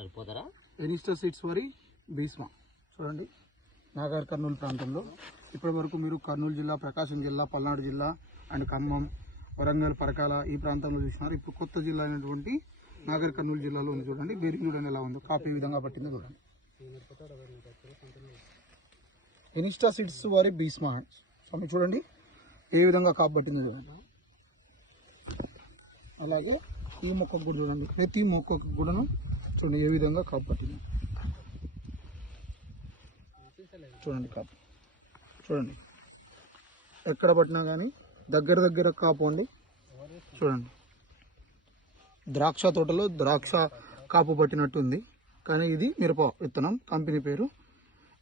సరిపోతారా ఎనిస్టర్ seeds వరి భీష్మ. చూడండి నాగర్ కర్నూలు ప్రాంతంలో. ఇప్పటి వరకు మీరు కర్నూలు జిల్లా ప్రకాశం జిల్లా పల్నాడు జిల్లా అండ్ ఖమ్మం వరంగల్ పరకాల ఈ ప్రాంతంలో చూసినారు. ఇప్పుడు కొత్త జిల్లా అయినటువంటి నాగర్ కర్నూలు జిల్లాలో ఉంది చూడండి. బేరింగ్ చూడండి ఎలా ఉందో కాపీ ఏ విధంగా పట్టిందో చూడండి. ఎనిస్టా సీడ్స్ వారి భీస్మా స్వామి చూడండి ఏ విధంగా కాపు పట్టిందో చూడండి. అలాగే ఈ మొక్కకు కూడా చూడండి. ప్రతి మొక్కకు కూడాను చూడండి ఏ విధంగా కాపు పట్టింది. చూడండి కాపు. చూడండి. ఎక్కడ పట్టినా కానీ దగ్గర దగ్గర కాపు అండి. చూడండి. ద్రాక్ష తోటలో ద్రాక్ష కాపు పట్టినట్టు ఉంది కానీ ఇది మిరప విత్తనం కంపెనీ పేరు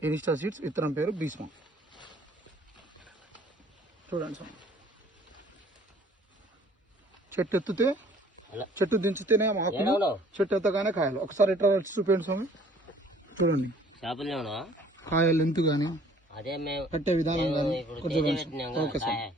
ఎనిస్టా సీడ్స్ విత్తనం పేరు భీష్మ. చూడండి సార్ చెట్టు ఎత్తితే చెట్టు దించితేనే ఏడవలో చెట్టు ఎత్తగానే కాయలు. ఒకసారి ఎట్లా వచ్చి చూపించండి స్వామి. చూడండి. కాయలు ఎంత కానీ అదే మేము కట్టే విధానం కానీ ఓకే కాయ.